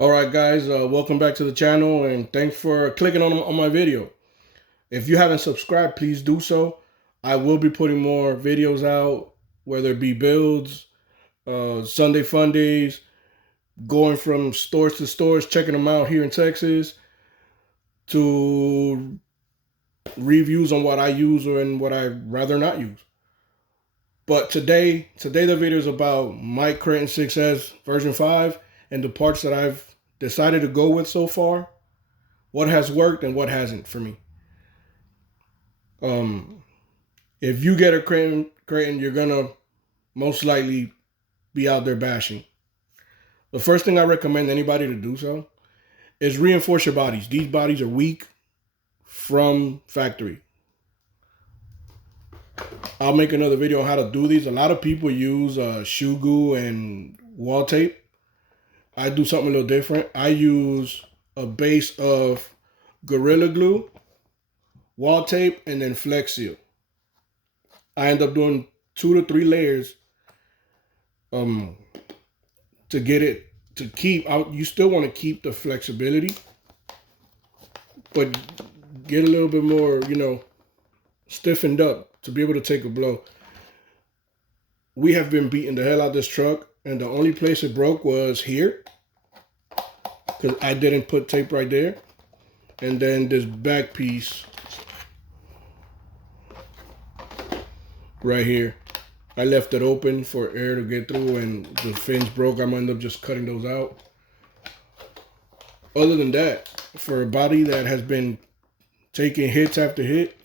All right, guys, welcome back to the channel, and thanks for clicking on my video. If you haven't subscribed, please do so. I will be putting more videos out, whether it be builds, Sunday fun days, going from stores to stores, checking them out here in Texas, to reviews on what I use and what I rather not use. But today the video is about my Kraton 6S version 5 and the parts that I've decided to go with so far, what has worked and what hasn't for me. Um, if you get a Kraton, you're gonna most likely be out there bashing. The first thing I recommend anybody to do so is reinforce your bodies. These bodies are weak from factory. I'll make another video on how to do these. A lot of people use shoe glue and wall tape. I do something a little different. I use a base of Gorilla Glue, wall tape, and then Flex Seal. I end up doing 2 to 3 layers to get it to keep out. You still want to keep the flexibility, but get a little bit more, stiffened up to be able to take a blow. We have been beating the hell out of this truck, and the only place it broke was here because I didn't put tape right there. And then this back piece right here, I left it open for air to get through, and the fins broke. I'm gonna end up just cutting those out. Other than that, for a body that has been taking hits after hit,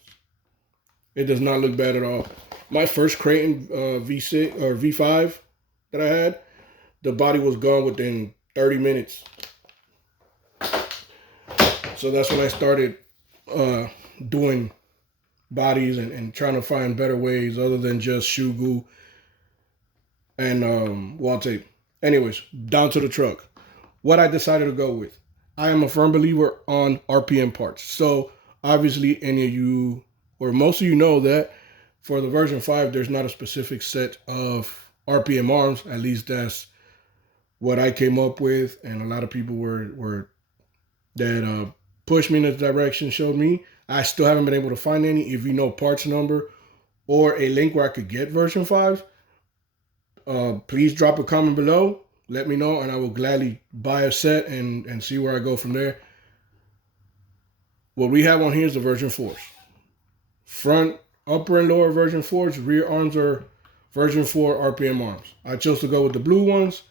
it does not look bad at all. My first Kraton V6 or V5 that I had, the body was gone within 30 minutes. So that's when I started doing bodies and trying to find better ways other than just shoe glue and wall tape. Anyways, down to the truck. What I decided to go with. I am a firm believer on RPM parts. So obviously any of you, or most of you know that for the version 5, there's not a specific set of RPM arms. At least that's what I came up with. And a lot of people were that pushed me in this direction, showed me. I still haven't been able to find any. If you know parts number or a link where I could get version 5, please drop a comment below. Let me know, and I will gladly buy a set and see where I go from there. What we have on here is the version 4s. Front, upper, and lower version 4s. Rear arms are version 4 RPM arms. I chose to go with the blue ones.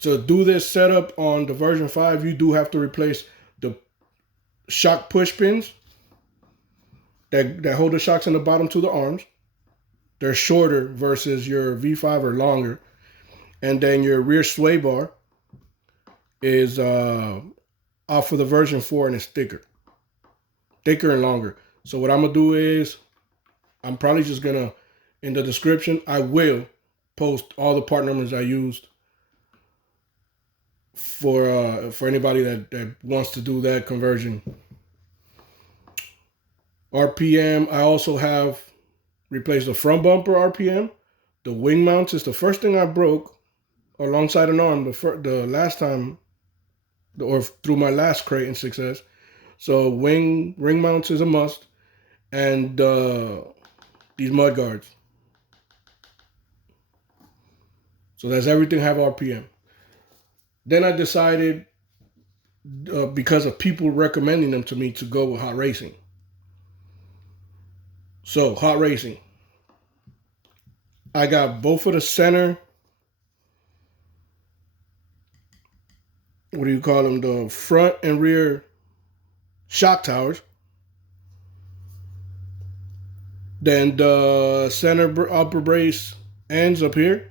To do this setup on the version 5, you do have to replace the shock push pins that hold the shocks in the bottom to the arms. They're shorter versus your V5 or longer. And then your rear sway bar is off of the version 4 and it's thicker and longer. So what I'm gonna do is I'm probably just gonna, in the description, I will post all the part numbers I used for anybody that wants to do that conversion. RPM, I also have replaced the front bumper RPM. The wing mounts is the first thing I broke alongside an arm the last time, or through my last Kraton 6S. So ring mounts is a must, and these mud guards. So that's everything have RPM. Then I decided, because of people recommending them to me, to go with hot racing. So hot racing, I got both of the center, what do you call them, the front and rear shock towers. Then the center upper brace ends up here.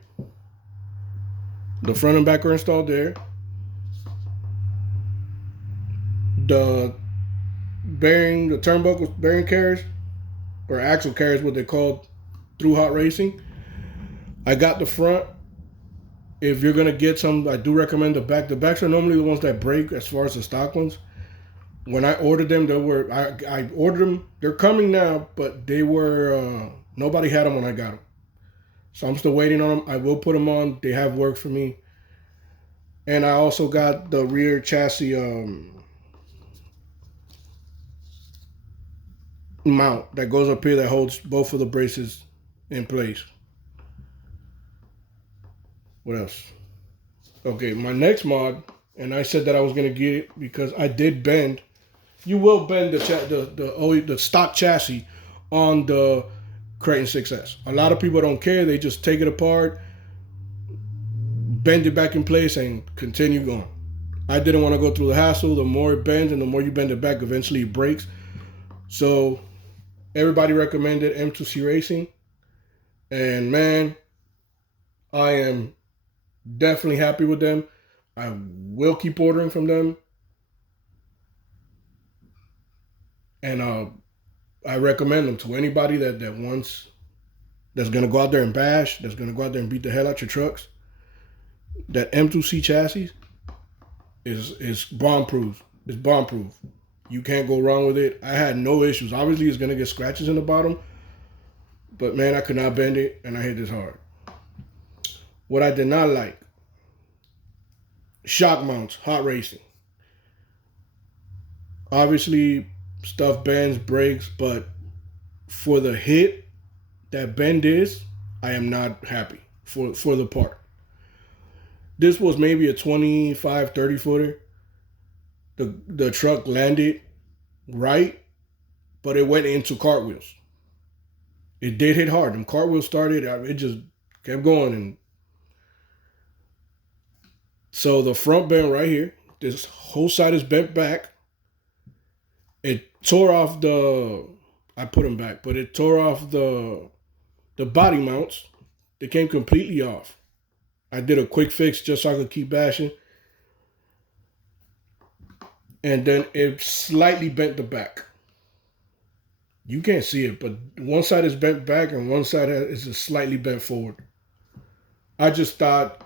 The front and back are installed there. The bearing, the turnbuckle bearing carriers, or axle carriers, what they're called through hot racing. I got the front. If you're gonna get some, I do recommend the back. The backs are normally the ones that break as far as the stock ones. When I ordered them, I ordered them. They're coming now, but they were nobody had them when I got them. So I'm still waiting on them. I will put them on. They have worked for me. And I also got the rear chassis mount that goes up here that holds both of the braces in place. What else? Okay, my next mod, and I said that I was gonna get it because I did bend. You will bend the stock chassis on the Kraton 6S. A lot of people don't care. They just take it apart, bend it back in place, and continue going. I didn't want to go through the hassle. The more it bends and the more you bend it back, eventually it breaks. So everybody recommended M2C Racing. And man, I am definitely happy with them. I will keep ordering from them. And I recommend them to anybody that wants, that's going to go out there and bash, that's going to go out there and beat the hell out your trucks. That M2C chassis is bomb proof. It's bomb proof. You can't go wrong with it. I had no issues. Obviously, it's going to get scratches in the bottom. But man, I could not bend it, and I hit this hard. What I did not like, shock mounts, hot racing. Obviously, stuff bends, breaks, but for the hit that bend is, I am not happy for the part. This was maybe a 25, 30 footer. The truck landed right, but it went into cartwheels. It did hit hard. And cartwheels started, it just kept going. And so the front bend right here, this whole side is bent back. It tore off I put them back, but it tore off the body mounts. They came completely off. I did a quick fix just so I could keep bashing. And then it slightly bent the back. You can't see it, but one side is bent back and one side is just slightly bent forward. I just thought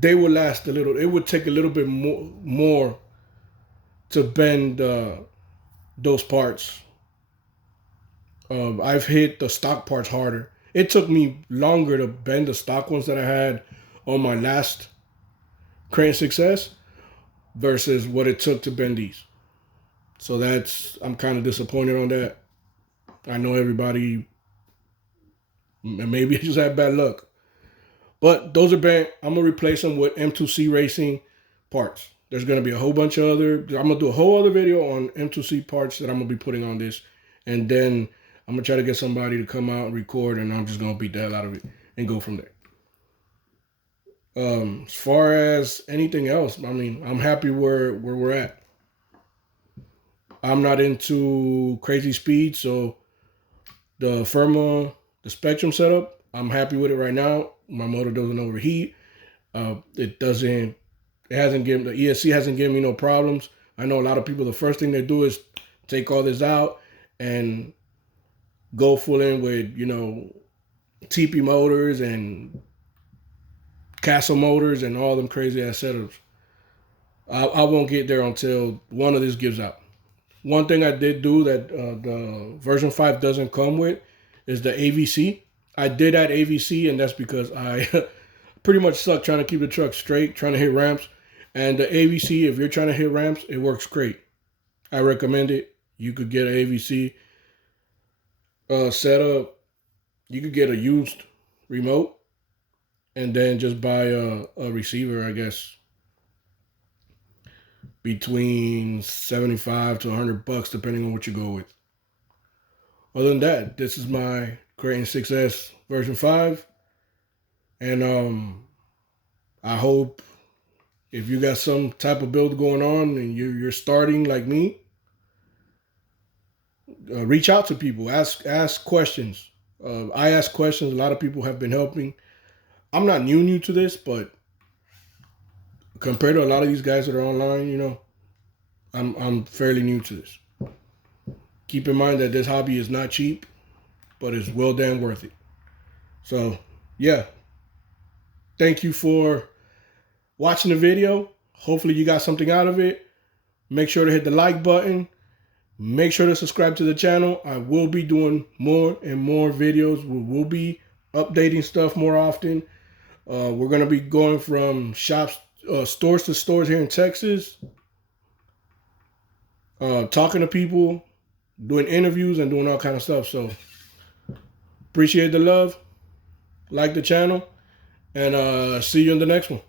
they would last a little. It would take a little bit more to bend those parts. I've hit the stock parts harder. It took me longer to bend the stock ones that I had on my last Kraton 6S versus what it took to bend these. So I'm kind of disappointed on that. I know everybody, maybe I just had bad luck. But those are bent. I'm going to replace them with M2C Racing parts. There's going to be a whole bunch of I'm going to do a whole other video on M2C parts that I'm going to be putting on this. And then I'm going to try to get somebody to come out and record, and I'm just going to beat the hell out of it and go from there. As far as anything else, I mean, I'm happy where we're at. I'm not into crazy speed, so the Arrma, the Spectrum setup, I'm happy with it right now. My motor doesn't overheat. The ESC hasn't given me no problems. I know a lot of people, the first thing they do is take all this out and go full in with, TP motors and Castle motors and all them crazy ass setups. I won't get there until one of these gives out. One thing I did do that the version 5 doesn't come with is the AVC. I did add AVC, and that's because I pretty much suck trying to keep the truck straight, trying to hit ramps. And the AVC, if you're trying to hit ramps, it works great. I recommend it. You could get an AVC setup. You could get a used remote and then just buy a receiver, I guess, between $75 to $100, depending on what you go with. Other than that, this is my Kraton 6S version 5. And I hope if you got some type of build going on and you're starting like me, reach out to people, ask questions. I ask questions. A lot of people have been helping. I'm not new to this, but compared to a lot of these guys that are online, I'm fairly new to this. Keep in mind that this hobby is not cheap, but it's well damn worth it. So, yeah. Thank you for watching the video. Hopefully you got something out of it. Make sure to hit the like button. Make sure to subscribe to the channel. I will be doing more and more videos. We will be updating stuff more often. We're going to be going from shops, stores to stores here in Texas, talking to people, doing interviews, and doing all kind of stuff. So appreciate the love, like the channel, and see you in the next one.